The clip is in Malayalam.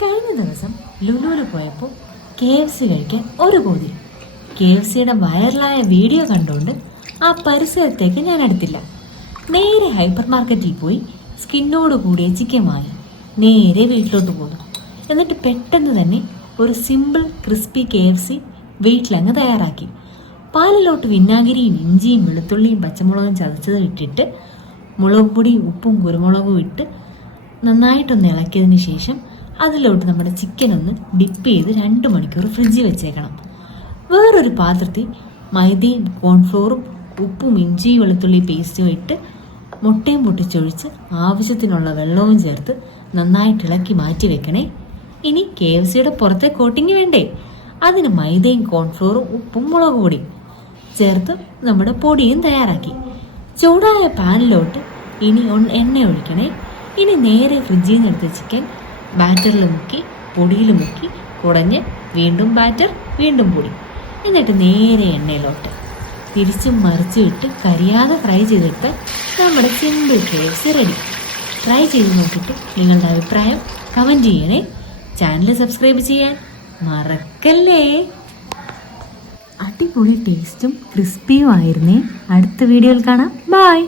കഴിഞ്ഞ ദിവസം ലുലുവിൽ പോയപ്പോൾ KFC കഴിക്കാൻ ഒരു കൊതി. KFCയുടെ വൈറലായ വീഡിയോ കണ്ടുകൊണ്ട് ആ പരിസരത്തേക്ക് ഞാൻ അടുത്തില്ല. നേരെ ഹൈപ്പർ മാർക്കറ്റിൽ പോയി സ്കിന്നോട് കൂടിയ ചിക്കൻ വാങ്ങി നേരെ വീട്ടിലോട്ട് പോന്നു. എന്നിട്ട് പെട്ടെന്ന് തന്നെ ഒരു സിമ്പിൾ ക്രിസ്പി KFC വീട്ടിലങ്ങ് തയ്യാറാക്കി. പാലിലോട്ട് വിനാഗിരിയും ഇഞ്ചിയും വെളുത്തുള്ളിയും പച്ചമുളകും ചതച്ചതും ഇട്ടിട്ട് മുളക് പൊടിയും ഉപ്പും കുരുമുളകും ഇട്ട് നന്നായിട്ടൊന്ന് ഇളക്കിയതിന് ശേഷം അതിലോട്ട് നമ്മുടെ ചിക്കൻ ഒന്ന് ഡിപ്പ് ചെയ്ത് 2 മണിക്കൂർ ഫ്രിഡ്ജിൽ വെച്ചേക്കണം. വേറൊരു പാത്രത്തിൽ മൈദയും കോൺഫ്ലോറും ഉപ്പും ഇഞ്ചി വെളുത്തുള്ളി പേസ്റ്റും ഇട്ട് മുട്ടയും പൊട്ടിച്ചൊഴിച്ച് ആവശ്യത്തിനുള്ള വെള്ളവും ചേർത്ത് നന്നായിട്ട് ഇളക്കി മാറ്റി വെക്കണേ. ഇനി KFCയുടെ പുറത്തെ കോട്ടിങ് വേണ്ടേ? അതിന് മൈദയും കോൺഫ്ലോറും ഉപ്പും മുളക് പൊടിയും ചേർത്ത് നമ്മുടെ പൊടിയും തയ്യാറാക്കി ചൂടായ പാനിലോട്ട് ഇനി എണ്ണ ഒഴിക്കണേ. ഇനി നേരെ ഫ്രിഡ്ജിൽ നിന്ന് എടുത്ത ചിക്കൻ ബാറ്ററിൽ മുക്കി പൊടിയിൽ മുക്കി കുടഞ്ഞ് വീണ്ടും ബാറ്റർ വീണ്ടും പൊടി, എന്നിട്ട് നേരെ എണ്ണയിലോട്ട് തിരിച്ചും മറിച്ചും ഇട്ട് കരിയാതെ ഫ്രൈ ചെയ്തെടുത്താൽ നമ്മുടെ സിമ്പിൾ KFC റെഡി. ട്രൈ ചെയ്ത് നോക്കിയിട്ട് നിങ്ങളുടെ അഭിപ്രായം കമൻറ്റ് ചെയ്യണേ. ചാനൽ സബ്സ്ക്രൈബ് ചെയ്യാൻ മറക്കല്ലേ. അടിപൊളി ടേസ്റ്റും ക്രിസ്പിയും ആയിരുന്നേ. അടുത്ത വീഡിയോയിൽ കാണാം. ബൈ.